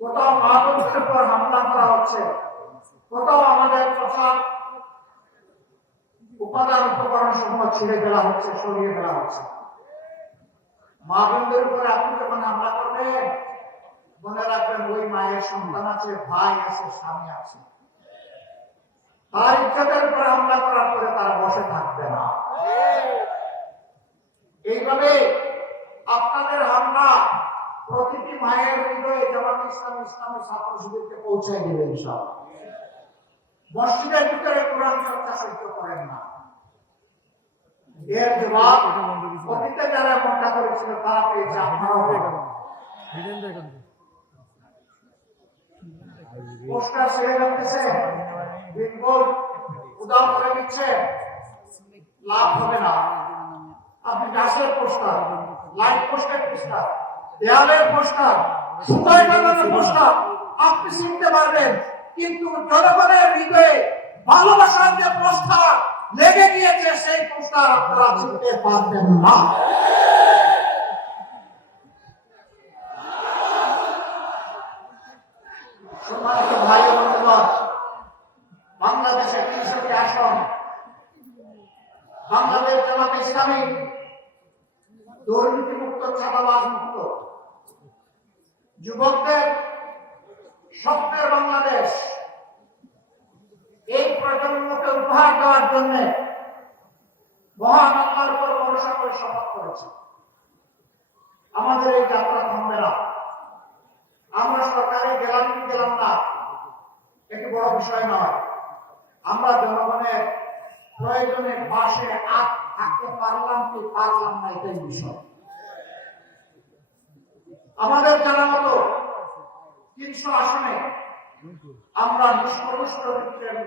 কোথাও মাহবুবের উপর হামলা করা হচ্ছে। কোথাও আমাদের পোশাক উপাদান উপকরণ সমূহ ছিঁড়ে ফেলা হচ্ছে, সরিয়ে ফেলা হচ্ছে। মা বোনদের উপরে আপনি যখন হামলা করবেন, মনে রাখবেন ওই মায়ের সন্তান আছে, ভাই আছে, স্বামী আছে। তার ইজ্জতের উপরে হামলা করার পরে তারা বসে থাকবে না। এইভাবে আপনাদের হামলা প্রতিটি মায়ের হৃদয়ে জামাত ইসলাম, ইসলামের ছাত্র শিবিরকে পৌঁছায় দেবে ইনশাআল্লাহ। মসজিদের ভিতরে কোরআন চর্চা সহ্য করেন না। এর জবাব অতীতে যারা করেছিল, তারা পেয়েছে। পোস্টার ছেড়ে করে লাভ হবে না। আপনি গাছের পোস্টার লাইট পোস্টার পোস্টার। দেয়ালের পোস্টার সুতায় টাঙানো পোস্টার আপনি চিনতে পারবেন, কিন্তু জনগণের হৃদয়ে ভালোবাসার যে পোস্টার লেগে গিয়েছে, সেই পোস্টার আপনারা চিনতে পারবেন না। সম্মানিত ভাই ও বন্ধুগণ, বাংলাদেশে তিনশোটি আসন, বাংলাদেশ জামাত ইসলামী দুর্নীতি মুক্ত চাঁদাবাজ মুক্ত যুবকদের স্বপ্নের বাংলাদেশ। এই প্রজন্মকে উপহার দেওয়ার জন্য মহান উপর ভরসা করে শপথ করেছে। আমাদের এই যাত্রা থামবে না। আমরা সরকারে গেলাম গেলাম না, এটি বড় বিষয় নয়। আমরা জনগণের প্রয়োজনে পাশে আট থাকতে পারলাম কি পারলাম না, এটাই বিষয়। আমাদের জানা মতো তিনশো আসনে আমরা নিষ্কর্ষ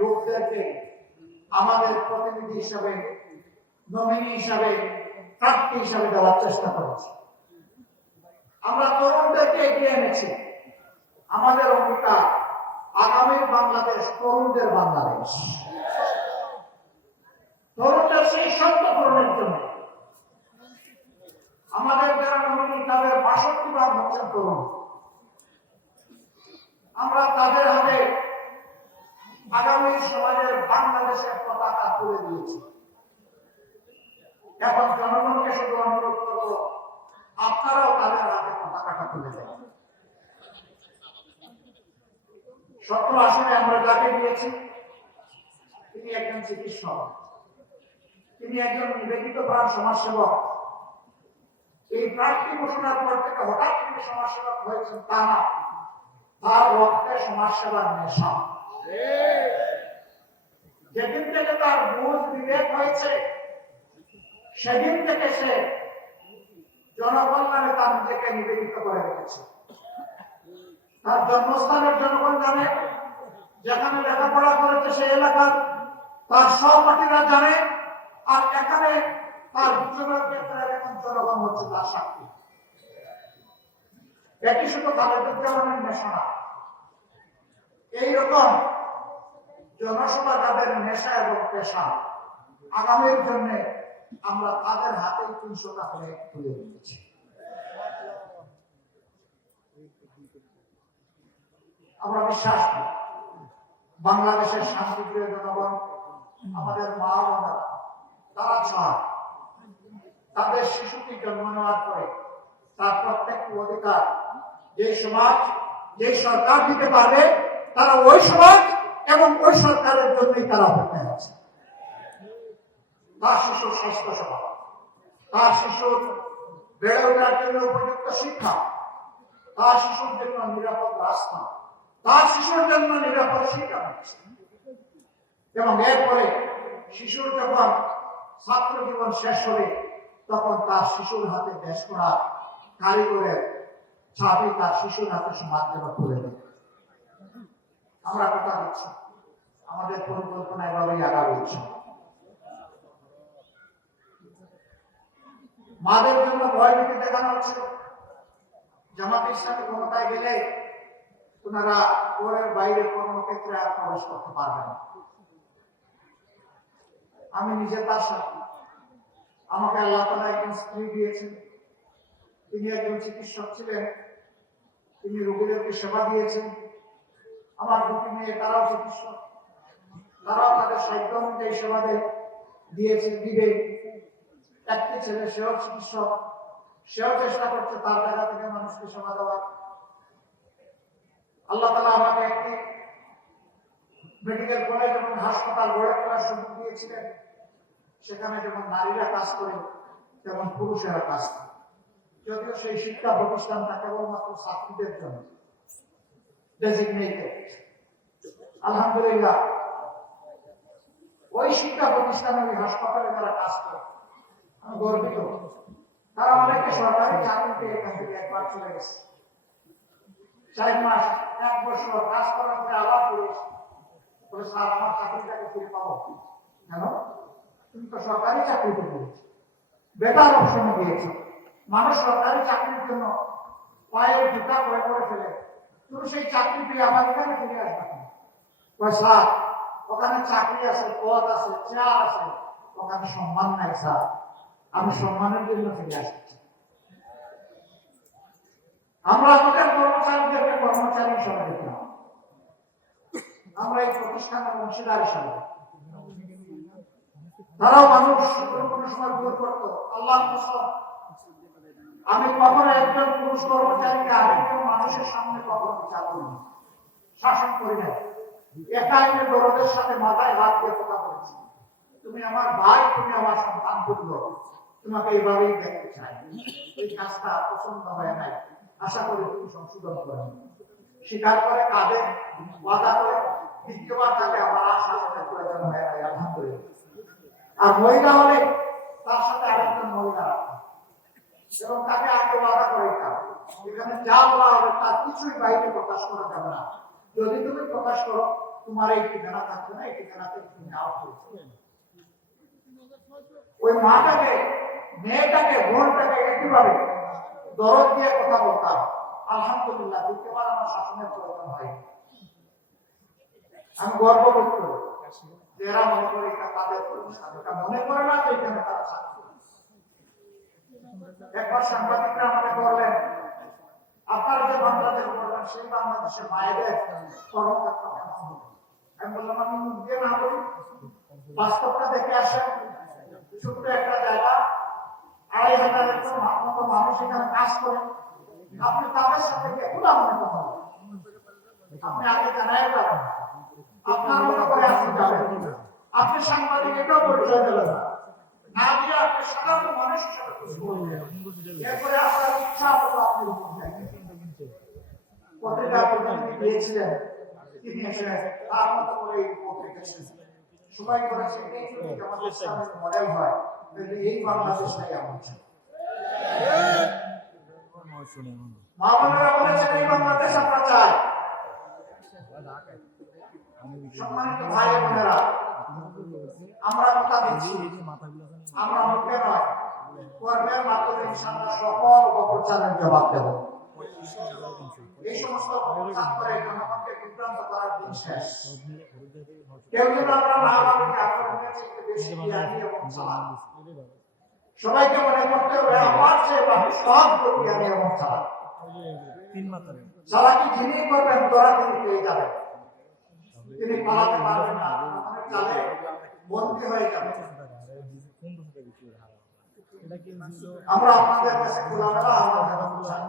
লোকদেরকে আমাদের প্রতিনিধি হিসাবে নমিনি হিসাবে, প্রার্থী হিসাবে দেওয়ার চেষ্টা করেছি। আমরা তরুণদেরকে এগিয়ে এনেছি। আমাদের অঙ্গীকার আগামী বাংলাদেশ তরুণদের বাংলাদেশ। তরুণদের সেই সত্য পূরণের জন্য আমাদের যারা নমিনি তাদের বাষট্টি আমরা তাদের হাতে আগামী সমাজের বাংলাদেশের পতাকা তুলে দিয়েছি। এখন জনগণকে শুধু অনুরোধ করব, আপনারাও তাদের হাতে পতাকাটা তুলে দেন। সত্য আসনে আমরা যাকে দিয়েছি। তিনি একজন চিকিৎসক। তিনি একজন নিবেদিত প্রাণ সমাজসেবক। এই প্রার্থী ঘোষণার পর থেকে হঠাৎ তিনি সমাজসেবক হয়েছেন তা না। তার রক্তে সমাজসেবার নেশা। যেদিন থেকে তার বুঝ বিবেক হয়েছে, সেদিন থেকে সে জনকল্যাণে তার নিজেকে নিবেদিত করে রেখেছে। তার জন্মস্থানের জনগণ জানে যেখানে লেখাপড়া করেছে সেই এলাকার তার সহপাঠীরা জানে আর এখানে তার বিচরণ ক্ষেত্রে এখন জনগণ হচ্ছে তার সাক্ষী এটি শুধু খালেদুজ্জামানের নেশা এইরকম জনসভা যাদের নেশা এবং পেশা, আগামীর জন্য আমরা তাদের হাতে তিনশোটা করে তুলে দিয়েছি আমরা বিশ্বাস করি, বাংলাদেশের শান্তিপ্রিয় জনগণ, আমাদের মা বোনেরা, তারা চায় তাদের শিশুটি জন্ম নেওয়ার পরে তার প্রত্যেকটি অধিকার যে সমাজ, যে সরকার দিতে পারবে, তারা ওই সমাজ এবং ওই সরকারের জন্যই তারা অপেক্ষায় আছে তার শিশুর স্বাস্থ্য সেবা তার শিশুর বেড়ে ওঠার জন্য উপযুক্ত শিক্ষা, তার শিশুর জন্য নিরাপদ রাস্তা, তার শিশুর জন্য নিরাপদ শিক্ষা। এবং এরপরে শিশুর যখন ছাত্র জীবন শেষ হবে, তখন তার শিশুর হাতে দেশ করা কারিগরের চাবি তার শিশুর হাতে সমাজ যেন তুলে দেবে আমরা কথা দিচ্ছি। আমাদের পরিকল্পনা এভাবেই আগাবে ইনশাআল্লাহ। মাদের জন্য ভয় ভীতি দেখানো হচ্ছে। জামাত ইসলামী ক্ষমতায় গেলে ওনারা ওরের বাইরে কর্মক্ষেত্রে আর প্রবেশ করতে পারবেন না। আমি নিজে তার সাথে। আমাকে আল্লাহ তালা একজন স্ত্রী দিয়েছেন। তিনি একজন চিকিৎসক ছিলেন। তিনি রোগীদেরকে সেবা দিয়েছেন। আমার দুটি মেয়ে, তারাও চিকিৎসক তারাও তাদের সাহিত্য অনুযায়ী সেবা দেয়, দিয়েছে, দিবে। একটি ছেলে সেও চিকিৎসক, সেও চেষ্টা করছে তার জায়গা থেকে মানুষকে সেবা দেওয়ার। আল্লাহ তালা আমাকে একটি মেডিকেল কলেজ এবং হাসপাতাল গড়ে তোলার সুযোগ দিয়েছিলেন। সেখানে যেমন নারীরা কাজ করে, তেমন পুরুষেরা কাজ করে। যদিও সেই শিক্ষা প্রতিষ্ঠানটা কেবলমাত্র ছাত্রীদের জন্য ডেজিগনেটেড আলহামদুলিল্লাহ, ওই শিক্ষা প্রতিষ্ঠানে ওই হাসপাতালে কাজ করে। আমি গর্বিত। তারা অনেকে সরকারি চাকরিতে এখান থেকে একবার চলে গেছে। চার মাস, এক বছর কাজ করার পরে আবার এসে বলে, স্যার, আমার চাকরিটাকে ফিরে পাবো। কেন? তুমি তো সরকারি চাকরিতে পেয়েছ বেটার অপশন দিয়েছ মানুষ সরকারি চাকরির জন্য পায়ে জুতা করে করে ফেলে। তুমি সেই চাকরি পেয়ে আবার এখানে ফিরে আসবে? স্যার, ওখানে চাকরি আছে, পদ আছে, চেয়ার আছে, ওখানে সম্মান নাই, স্যার। আমি সম্মানের জন্য ফিরে আসছি। আমরা আমাদের কর্মচারীদেরকে কর্মচারী হিসাবে দেখলাম। আমরা এই প্রতিষ্ঠানের অংশীদার হিসাবে। তারাও মানুষ, কোনো সময় ভুল করতো। আল্লাহ আমি কখনো একজন পুরুষ কর্মচারীকে আরেকজন মানুষের সামনে কখনো বিচার করি শাসন করি না। একা একা দরদের সাথে মাথায় হাত দিয়ে কথা বলেছি। তুমি আমার ভাই, তুমি আমার সন্তান পুত্র তোমাকে এইভাবেই দেখতে চাই। এই কাজটা পছন্দ হয় নাই। আশা করি তুমি সংশোধন করবে স্বীকার করে কাঁদে ওয়াদা করে দ্বিতীয়বার তাকে আমার আশা সাথে প্রয়োজন হয় নাই, আলহামদুলিল্লাহ। আর মহিলা হলে তার সাথে আরেকজন মহিলা। এবং তাকে আগে করে দিতে এখানে যা বলা হবে তার কিছুই বাইরে প্রকাশ করা যাবে না। যদি তুমি প্রকাশ করো, তোমার এই ঠিকানা থাকবে না, এই ঠিকানাতে তুমি হয়েছে ওই মাটাকে, মেয়েটাকে, বোনটাকে একইভাবে দরদ দিয়ে কথা বলতাম আলহামদুলিল্লাহ, দ্বিতীয়বার আমার শাসনের প্রয়োজন হয়। আমি গর্ববোধ করি এরা মনে করে এটা তাদের মনে করে না যে এখানে তারা একবার সাংবাদিকরা আমাকে বললেন, আপনারা যে বাংলাদেশ বললেন সেই বাংলাদেশের কেমন হবে? আমি বললাম, আমি মুখ দিয়ে না বলি বাস্তবটা দেখে আসেন। ছোট্ট একটা জায়গা। আড়াই হাজার মতো মানুষ এখানে কাজ করে। আপনি তাদের সাথে মনে কথা আপনি আগে জানাই আপনার মতো করে যাবেন। আপনি সাংবাদিক, এটাও পরিচয় দিলেন না। না দিয়ে সাধারণ মানুষ হিসাবে এরপরে আপনার ইচ্ছা মতো আপনি পত্রিকা প্রতিনিধি দিয়েছিলেন তিনি এসে তার মতো করে এই পত্রিকা এসেছেন। সবাই বলেছে আমাদের ইসলামের মডেল হয় এই বাংলাদেশটাই আমার মা বোনেরা বলেছেন এই বাংলাদেশ আমরা চাই। সম্মানিত ভাই বোনেরা আমরা কথা দিচ্ছি। আমরা মুখে নয় কর্মের মাধ্যমে ইনশাআল্লাহ সকল অপপ্রচারের জবাব দেব। এই সমস্ত অপপ্রচার জনগণকে বিভ্রান্ত করার দিন শেষ। কেউ যেন আমরা না ভাবি আপনার কাছে একটু বেশি জ্ঞানী এবং চালাক সবাইকে মনে করতে হবে আমার চেয়ে বাকি সব জ্ঞানী এবং চালাক চালাকি যিনি করবেন তোরা তিনি পেয়ে যাবেন তিনি পালাতে পারবেন না চালে বন্দী হয়ে যাবেন। আমরা আপনাদের কাছে খোলামেলা চাই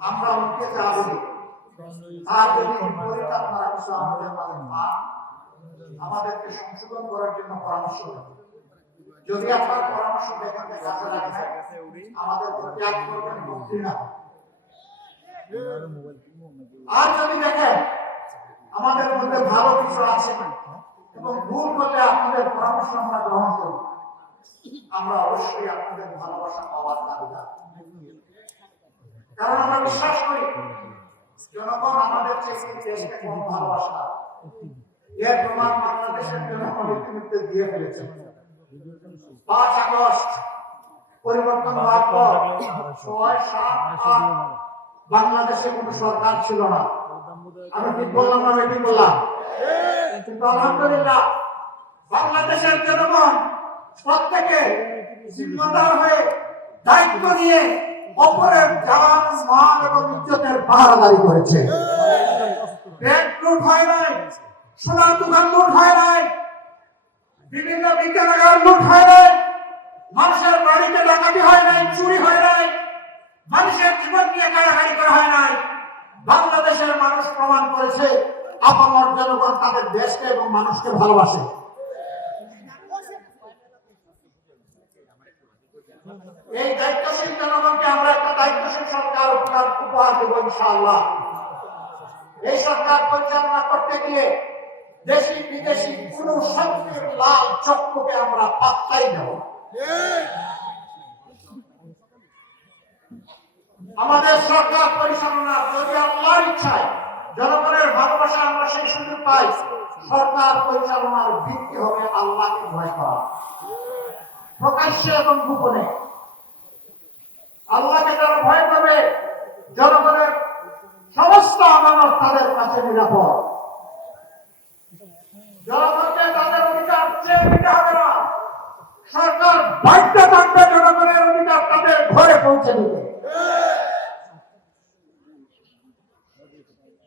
আমরা আর যদি কিছু আমাদের মাঝে পান আমাদেরকে সংশোধন করার জন্য পরামর্শ দেন। যদি আপনার পরামর্শ দেখাতে কাজে লাগে আমাদের ত্যাগ করবেন মুক্তি না আর যদি দেখেন আমাদের মধ্যে ভালো কিছু আছে এবং ভুল করলে আপনাদের পরামর্শ আমরা গ্রহণ করব। আমরা অবশ্যই আপনাদের ভালোবাসা পাওয়ার দাবিদার। কারণ আমরা বিশ্বাস করি, জনগণ আমাদের চেয়ে দেশকে কম ভালোবাসা। এর প্রমাণ বাংলাদেশের জনগণ ইতিমধ্যে দিয়ে ফেলেছে। পাঁচ আগস্ট, পরিবর্তন হওয়ার পর ছয়, সাত বাংলাদেশে কোনো সরকার ছিল না। আমি ঠিক বললাম না ঠিক বললাম? কিন্তু আলহামদুলিল্লাহ, বাংলাদেশের জনগণ প্রত্যেকে জিম্মদার হয়ে দায়িত্ব নিয়ে অপরের জান মাল এবং ইজ্জতের পাহারাদারি করেছে। ব্যাংক লুট হয় নাই, সোনার দোকান লুট হয় নাই, বিভিন্ন বিজ্ঞানাগার লুট হয় নাই, মানুষের বাড়িতে ডাকাতি হয় নাই, চুরি হয় নাই, মানুষের জীবন নিয়ে কাড়াকাড়ি করা হয় নাই। বাংলাদেশের মানুষ প্রমাণ করেছে, আপামর জনগণ তাদের দেশকে এবং মানুষকে ভালোবাসে। এই দায়িত্বশীল জনগণকে আমরা একটা দায়িত্বশীল সরকার উপহার দেবো ইনশাআল্লাহ। এই সরকার পরিচালনা করতে গিয়ে দেশি বিদেশি কোন শক্তির লাল চক্রকে আমরা পাত্তাই দেব আমাদের সরকার পরিচালনা যদি আল্লাহর ইচ্ছায় জনগণের ভালোবাসা আমরা সেই সুযোগ পাই, সরকার পরিচালনার ভিত্তি হবে আল্লাহকে ভয় করা। প্রকাশ্যে এবং গোপনে। আল্লাহকে যারা ভয় করবে জনগণের সমস্ত আমানত তাদের কাছে নিরাপদ। জনগণকে তাদের অধিকার চেয়ে নিতে হবে না। সরকার বাধ্য থাকবে জনগণের অধিকার তাদের ঘরে পৌঁছে দিতে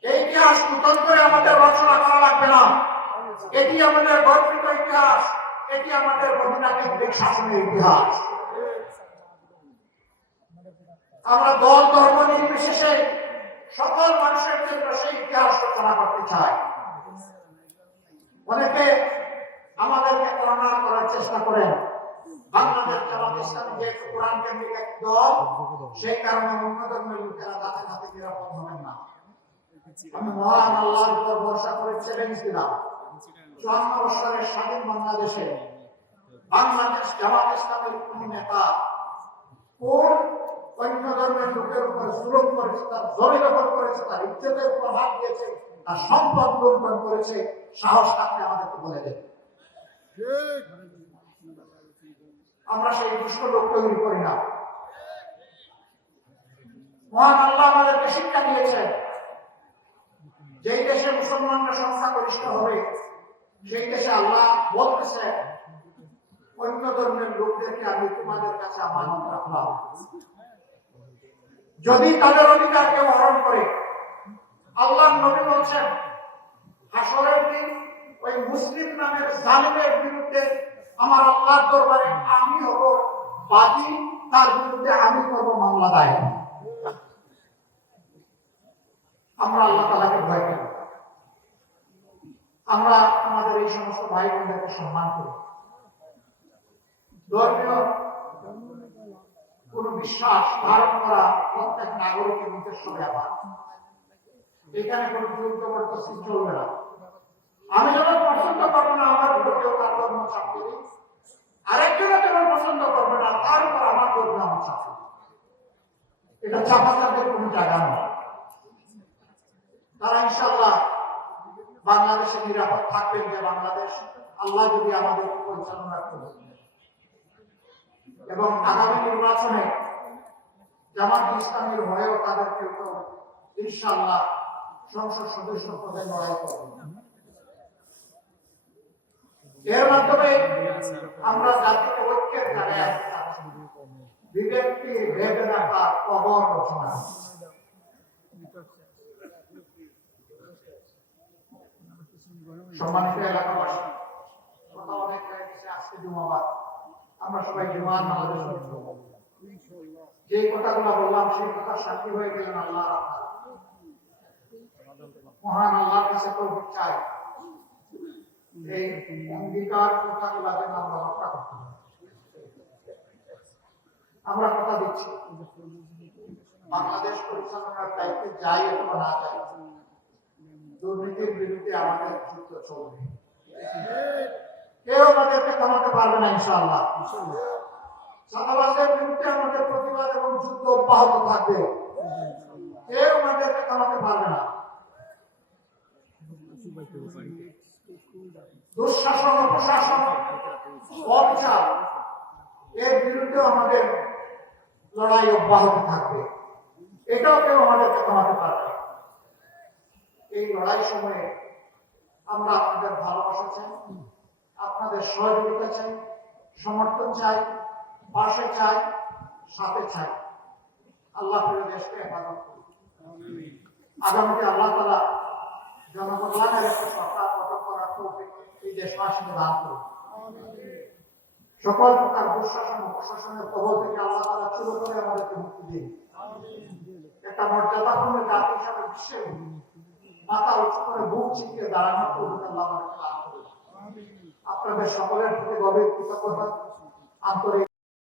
এই ইতিহাস নতুন করে আমাদের রচনা করা লাগবে না এটি আমাদের গর্বিত ইতিহাস এটি আমাদের মদিনা কেন্দ্রিক শাসনের ইতিহাস আমরা দল ধর্ম নির্বিশেষে সকল মানুষের জন্য সেই ইতিহাস রচনা করতে চাই অনেকে আমাদেরকে কলনা করার চেষ্টা করেন বাংলাদেশ জামাত ইসলামী যেহেতু কোরআন কেন্দ্রিক এক দল সেই কারণে অন্য ধর্মের লোকেরা যাতে যাতে নিরাপদ হবেন না। আমি মহান আল্লাহর উপর ভরসা করে চ্যালেঞ্জ দিলাম। চুয়ান্ন বছরের স্বাধীন বাংলাদেশে বাংলাদেশ জামাত ইসলামের কোন নেতা কোন অন্য ধর্মের লোকের উপর জুলুম করেছে তার জমি দখল করেছে তার ইজ্জতের হাত দিয়েছে তার সম্পদ লুণ্ঠন করেছে সাহস থাকলে আমাদেরকে বলে দেবে আমরা সেই দুষ্ট লোক তৈরি করি না। মহান আল্লাহ আমাদেরকে শিক্ষা দিয়েছেন। যেই দেশে মুসলমানরা সংখ্যা গরিষ্ঠ হবে, সেই দেশে আল্লাহ বলতেছে অন্য ধর্মের লোকদেরকে আমি তোমাদের কাছে আমানত রাখলাম। যদি তাদের অধিকার কেউ হরণ করে আল্লাহ নবী বলছেন, হাসরের দিন ওই মুসলিম নামের জালিমের বিরুদ্ধে আমার আল্লাহর দরবারে আমি হব বাদী তার বিরুদ্ধে আমি করব মামলা দায়ের। আমরা আল্লাহ তালাকে ভয় করি। আমরা আমাদের এই সমস্ত ভাই বোনদেরকে সম্মান করি। ধর্মীয় কোন বিশ্বাস ধারণ করা প্রত্যেক নাগরিকের নিজস্ব ব্যাপার। এখানে কোন যুগ জবরদস্তি চলবে না। আমি যখন পছন্দ করব না, আমার কেউ তার ধর্ম দিই আরেকজনে যখন পছন্দ করবে না, তার উপর আমার ধর্ম আমার এটা চাপাচাপের কোনো জায়গা নয়। তারা ইনশাল্লাহ বাংলাদেশে নিরাপদ থাকবেন যে বাংলাদেশ আল্লাহ যদি আমাদের পরিচালনা করবে এবং আগামী নির্বাচনে জামাত ইসলামের হয়েও তাদের কেউ কেউ ইনশাল্লাহ সংসদ সদস্য পদে লড়াই করবে। এর মাধ্যমে আমরা জাতিকে ঐক্যের জায়গায়। বিভেদকে ভেবে রাখার কবর রচনা। সম্মানিত এলাকাবাসী অনেক আজকে আমরা সবাই জুমার যে কথাগুলো বললাম, সেই কথা সাক্ষী হয়ে গেলেন আল্লাহ মহান আল্লাহর কাছে তো চাই। এই অঙ্গীকার কথাগুলো যেন আমরা রক্ষা করতে আমরা কথা দিচ্ছি। বাংলাদেশ পরিচালনার দায়িত্বে যাই অথবা না যাই দুর্নীতির বিরুদ্ধে আমাদের যুদ্ধ চলবে। কেউ আমাদেরকে থামাতে পারবে না, ইনশাআল্লাহ। চাঁদাবাজদের বিরুদ্ধে আমাদের প্রতিবাদ এবং যুদ্ধ অব্যাহত থাকবে। কেউ আমাদেরকে থামাতে পারবে না। দুঃশাসন প্রশাসন অবিচার এর বিরুদ্ধে আমাদের লড়াই অব্যাহত থাকবে। এটাও কেউ আমাদেরকে থামাতে পারবে। এই লড়াই সময়ে আমরা আপনাদের ভালোবাসা চাই, আপনাদের সহযোগিতা চাই, সমর্থন চাই, পাশে চাই, সাথে চাই। আল্লাহ করে দেশকে হেফাজত করুন। আগামীতে আল্লাহ তালা জনকল্যাণের একটা সরকার গঠন করার তৌফিক এই দেশবাসীকে দান করুন। সকল প্রকার দুঃশাসন প্রশাসনের কবল থেকে আল্লাহ তালা চিরতরে আমাদেরকে মুক্তি দিন। একটা মর্যাদাপূর্ণ জাতি হিসাবে বিশ্বে মাথা উঁচু করে মুখ চিপিয়ে দাঁড়ানো আপনাদের সকলের প্রতি গভীর কৃতজ্ঞতা আন্তরিক